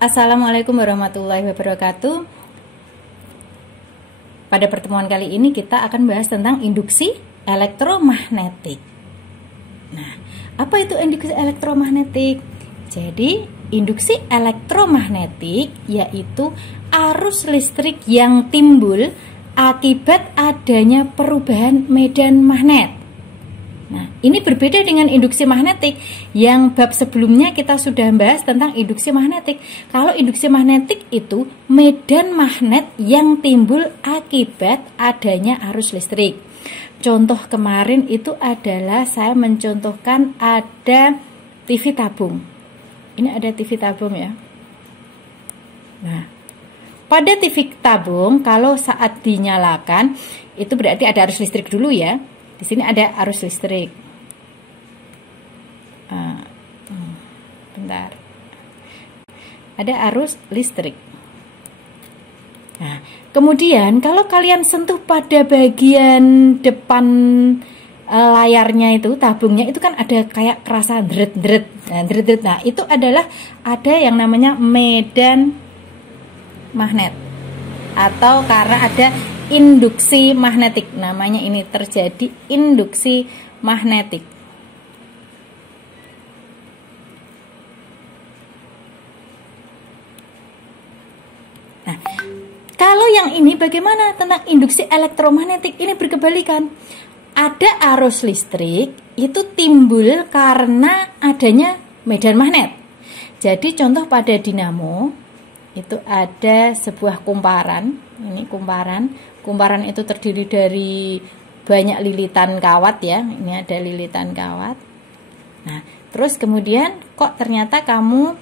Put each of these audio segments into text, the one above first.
Assalamualaikum warahmatullahi wabarakatuh. Pada pertemuan kali ini kita akan bahas tentang induksi elektromagnetik. Nah, apa itu induksi elektromagnetik? Jadi, induksi elektromagnetik yaitu arus listrik yang timbul akibat adanya perubahan medan magnet. Nah, ini berbeda dengan induksi magnetik. Yang bab sebelumnya kita sudah bahas tentang induksi magnetik. Kalau induksi magnetik itu medan magnet yang timbul akibat adanya arus listrik. Contoh kemarin itu adalah saya mencontohkan ada TV tabung. Ini ada TV tabung ya. Nah, pada TV tabung kalau saat dinyalakan itu berarti ada arus listrik dulu ya. Di sini ada arus listrik. Bentar. Ada arus listrik. Nah, kemudian kalau kalian sentuh pada bagian depan layarnya itu, tabungnya itu kan ada kayak kerasa dret-dret. Nah, dret-dret. Nah, itu adalah ada yang namanya medan magnet. Atau karena ada induksi magnetik, namanya ini terjadi induksi magnetik. Nah, kalau yang ini bagaimana tentang induksi elektromagnetik? Ini berkebalikan. Ada arus listrik itu timbul karena adanya medan magnet. Jadi contoh pada dinamo itu ada sebuah kumparan. Ini kumparan itu terdiri dari banyak lilitan kawat ya. Ini ada lilitan kawat. Nah, terus kemudian kok ternyata kamu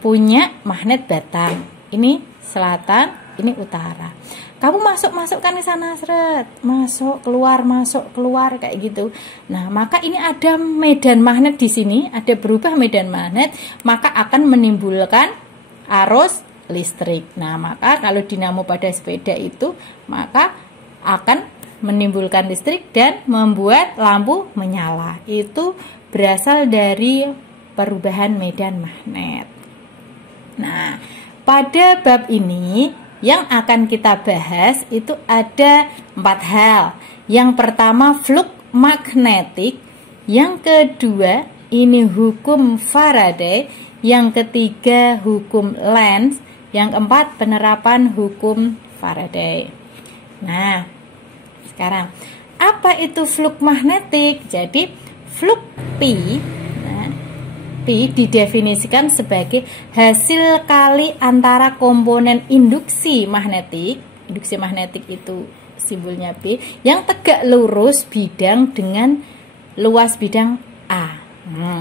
punya magnet batang. Ini selatan, ini utara. Kamu masukkan ke sana, seret, masuk keluar kayak gitu. Nah, maka ini ada medan magnet di sini, ada berubah medan magnet, maka akan menimbulkan arus listrik. Nah, maka kalau dinamo pada sepeda itu, maka akan menimbulkan listrik dan membuat lampu menyala. Itu berasal dari perubahan medan magnet. Nah, pada bab ini yang akan kita bahas itu ada 4 hal. Yang pertama flux magnetik, yang kedua ini hukum Faraday, yang ketiga hukum Lenz, yang keempat penerapan hukum Faraday. Nah, sekarang apa itu flux magnetik? Jadi flux P didefinisikan sebagai hasil kali antara komponen induksi magnetik. Induksi magnetik itu simbolnya P, yang tegak lurus bidang dengan luas bidang A.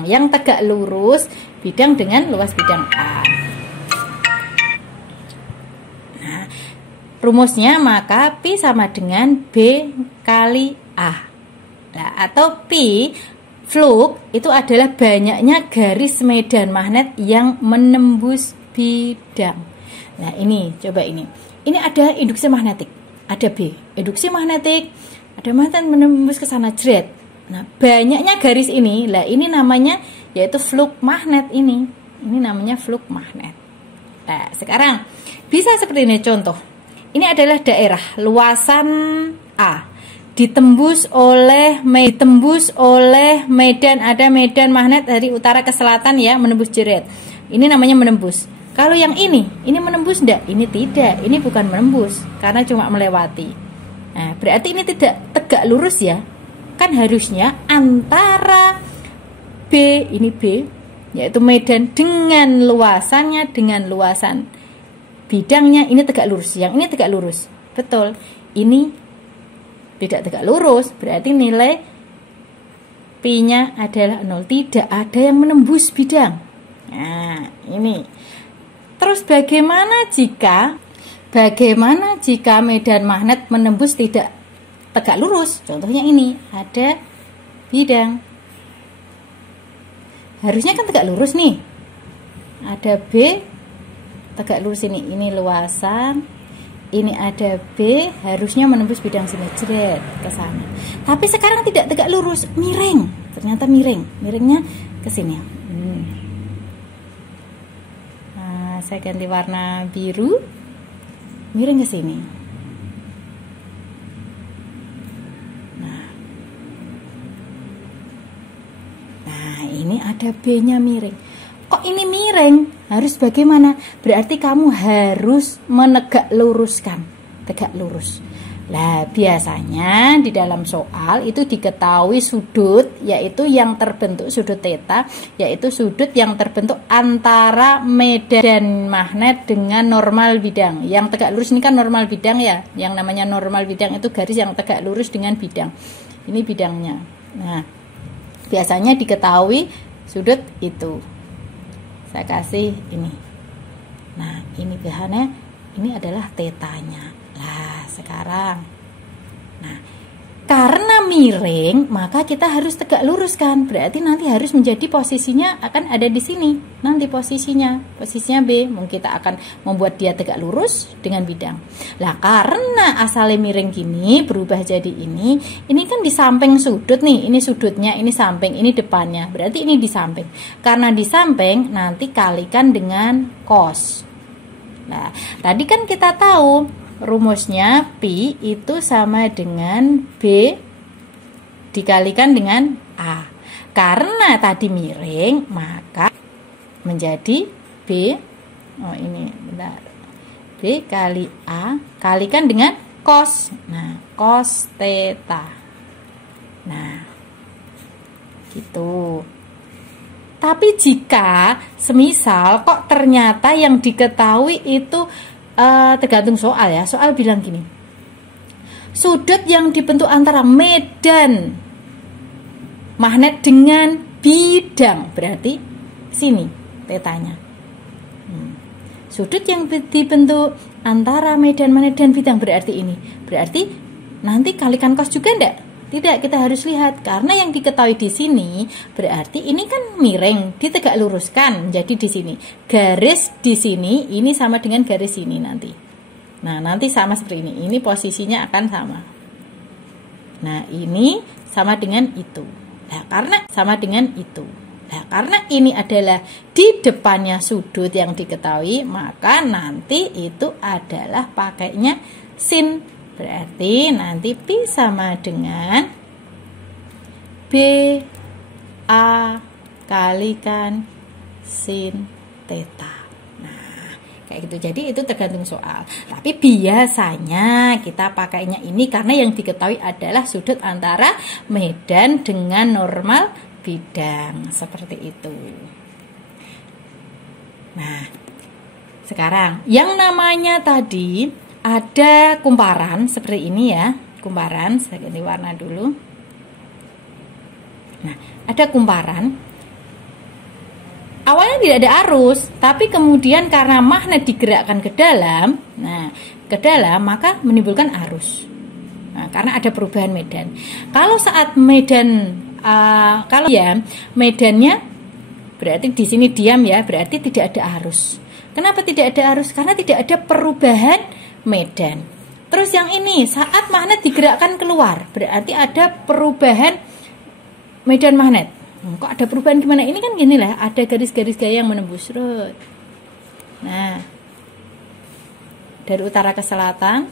Yang tegak lurus bidang dengan luas bidang A. Nah, rumusnya maka P sama dengan B kali A. Nah, atau P flux itu adalah banyaknya garis medan magnet yang menembus bidang. Nah, ini coba ini. Ini ada induksi magnetik, ada B, induksi magnetik, ada magnet menembus ke sana, jret. Nah, banyaknya garis ini, lah ini namanya yaitu flux magnet ini. Ini namanya flux magnet. Nah, sekarang bisa seperti ini contoh. Ini adalah daerah luasan A. Ditembus oleh medan, ada medan magnet dari utara ke selatan ya, menembus jeret. Ini namanya menembus. Kalau yang ini menembus enggak? Ini tidak, ini bukan menembus karena cuma melewati. Nah, berarti ini tidak tegak lurus ya. Kan harusnya antara ini B yaitu medan dengan luasannya dengan luasan bidangnya ini tegak lurus. Yang ini tegak lurus. Betul. Ini tidak tegak lurus, berarti nilai P-nya adalah 0. Tidak ada yang menembus bidang. Nah, ini. Terus bagaimana jika medan magnet menembus tidak tegak lurus? Contohnya ini, ada bidang. Harusnya kan tegak lurus nih. Ada B tegak lurus ini. Ini luasan. Ini ada B, harusnya menembus bidang sini, jret ke sana. Tapi sekarang tidak tegak lurus, miring. Ternyata miring. Miringnya ke sini. saya ganti warna biru, miring ke sini. Nah, ini ada B-nya miring. Kok ini miring? Harus bagaimana? Berarti kamu harus menegak luruskan, tegak lurus. Nah, biasanya di dalam soal itu diketahui sudut, yaitu yang terbentuk sudut theta, yaitu sudut yang terbentuk antara medan magnet dengan normal bidang. Yang tegak lurus ini kan normal bidang ya. Yang namanya normal bidang itu garis yang tegak lurus dengan bidang. Ini bidangnya. Nah, biasanya diketahui sudut itu. Saya kasih ini. Nah, ini bahannya, ini adalah tetanya. Nah, sekarang, nah, karena miring, maka kita harus tegak luruskan. Berarti nanti harus menjadi posisinya akan ada di sini. Nanti posisinya B. Mungkin kita akan membuat dia tegak lurus dengan bidang. Lah, karena asalnya miring gini, berubah jadi ini kan di samping sudut nih. Ini sudutnya, ini samping, ini depannya. Berarti ini di samping. Karena di samping, nanti kalikan dengan cos. Nah, tadi kan kita tahu rumusnya Pi itu sama dengan B dikalikan dengan A. Karena tadi miring, maka menjadi B. Oh, ini bentar. B kali A kalikan dengan cos. Nah, cos theta. Nah, gitu. Tapi jika semisal kok ternyata yang diketahui itu tergantung soal ya. Soal bilang gini, sudut yang dibentuk antara medan magnet dengan bidang, berarti sini tetanya. Sudut yang dibentuk antara medan magnet dan bidang berarti ini. Berarti nanti kalikan cos juga enggak? Tidak, kita harus lihat karena yang diketahui di sini berarti ini kan miring, ditegak luruskan menjadi di sini. Garis di sini ini sama dengan garis ini nanti. Nah, nanti sama seperti ini. Ini posisinya akan sama. Nah, ini sama dengan itu. Nah, karena sama dengan itu. Nah, karena ini adalah di depannya sudut yang diketahui, maka nanti itu adalah pakainya sin. Berarti nanti Pi sama dengan B A kalikan sin theta. Nah, kayak gitu. Jadi itu tergantung soal. Tapi biasanya kita pakainya ini karena yang diketahui adalah sudut antara medan dengan normal bidang. Seperti itu. Nah, sekarang yang namanya tadi ada kumparan seperti ini ya, kumparan. Saya ganti warna dulu. Nah, ada kumparan. Awalnya tidak ada arus, tapi kemudian karena magnet digerakkan ke dalam, maka menimbulkan arus. Nah, karena ada perubahan medan. Kalau saat medan, medannya berarti di sini diam ya, berarti tidak ada arus. Kenapa tidak ada arus? Karena tidak ada perubahan medan. Terus yang ini saat magnet digerakkan keluar berarti ada perubahan medan magnet. Kok ada perubahan gimana? Ini kan gini lah, ada garis-garis gaya yang menembus. Nah, dari utara ke selatan.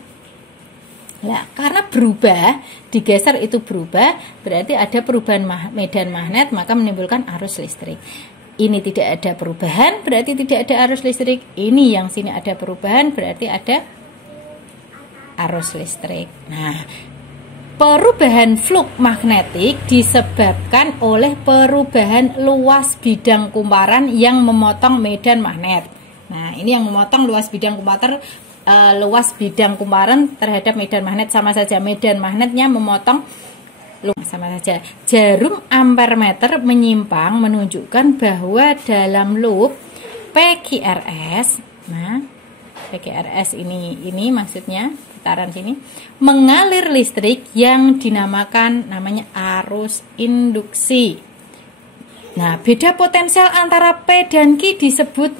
Nah, karena berubah, digeser itu berubah, berarti ada perubahan medan magnet, maka menimbulkan arus listrik. Ini tidak ada perubahan, berarti tidak ada arus listrik. Ini yang sini ada perubahan, berarti ada arus listrik. Nah, perubahan flux magnetik disebabkan oleh perubahan luas bidang kumparan yang memotong medan magnet. Nah, ini yang memotong luas bidang kumparan terhadap medan magnet sama saja. Medan magnetnya memotong sama saja. Jarum ampermeter menyimpang menunjukkan bahwa dalam loop PQRS, nah PQRS ini maksudnya putaran sini, mengalir listrik yang namanya arus induksi. Nah, beda potensial antara P dan Q disebut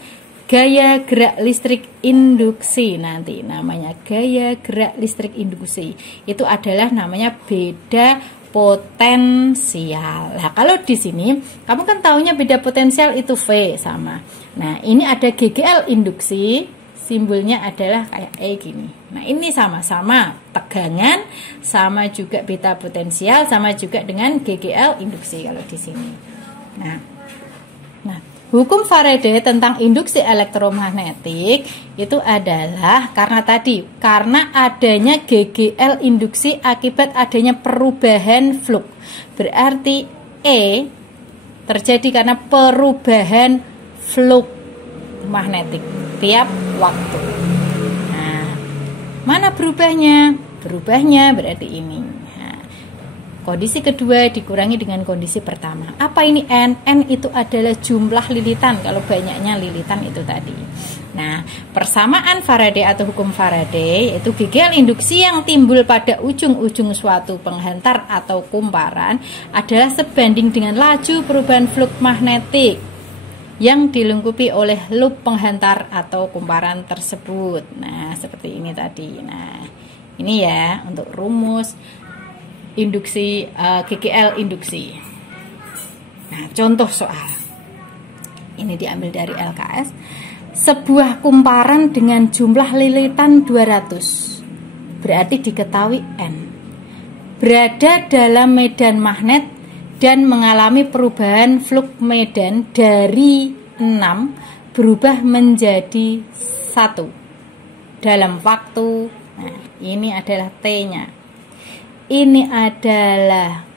gaya gerak listrik induksi. Nanti namanya gaya gerak listrik induksi. Itu adalah namanya beda potensial. Nah, kalau di sini kamu kan taunya beda potensial itu V sama. Nah, ini ada GGL induksi, simbolnya adalah kayak E gini. Nah, ini sama-sama tegangan, sama juga beta potensial, sama juga dengan GGL induksi kalau di sini. Nah, hukum Faraday tentang induksi elektromagnetik itu adalah karena adanya GGL induksi akibat adanya perubahan flux. Berarti E terjadi karena perubahan flux magnetik tiap waktu. Nah, mana berubahnya? Berubahnya berarti ini. Kondisi kedua dikurangi dengan kondisi pertama. Apa ini N? N itu adalah jumlah lilitan. Kalau banyaknya lilitan itu tadi. Nah, persamaan Faraday atau hukum Faraday yaitu GGL induksi yang timbul pada ujung-ujung suatu penghantar atau kumparan adalah sebanding dengan laju perubahan flux magnetik yang dilengkapi oleh loop penghantar atau kumparan tersebut. Nah, seperti ini tadi. Nah, ini ya untuk rumus induksi GGL induksi. Nah, contoh soal ini diambil dari LKS. Sebuah kumparan dengan jumlah lilitan 200 berarti diketahui N berada dalam medan magnet dan mengalami perubahan flux medan dari 6 berubah menjadi 1 dalam waktu. Nah, ini adalah T-nya. Ini adalah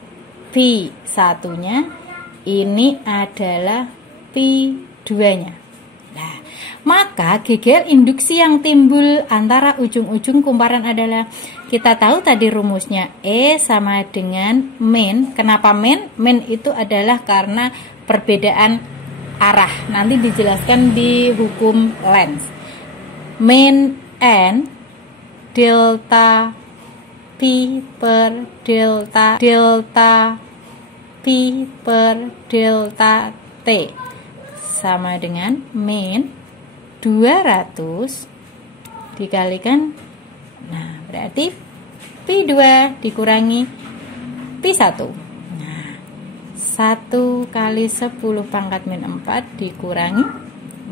pi satunya, ini adalah pi 2-nya. Nah, maka GGL induksi yang timbul antara ujung-ujung kumparan adalah, kita tahu tadi rumusnya E sama dengan min. Kenapa min? Min itu adalah karena perbedaan arah. Nanti dijelaskan di hukum Lenz. Min N delta pi per delta pi per delta T sama dengan min 200 dikalikan, nah berarti pi 2 dikurangi pi 1. Nah, 1 kali 10 pangkat min 4 dikurangi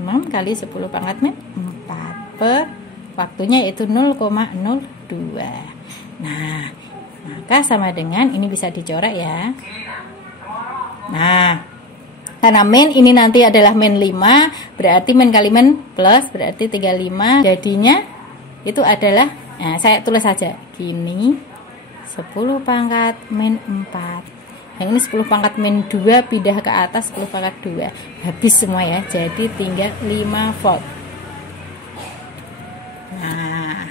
6 kali 10 pangkat min 4 per waktunya yaitu 0,02. Nah, maka sama dengan ini bisa dicoret ya. Nah, karena min ini nanti adalah min 5, berarti min kali min plus berarti 35. Jadinya itu adalah, nah saya tulis saja gini, 10 pangkat min 4. Yang ini 10 pangkat min 2 pindah ke atas 10 pangkat 2. Habis semua ya. Jadi tinggal 5 volt. Nah,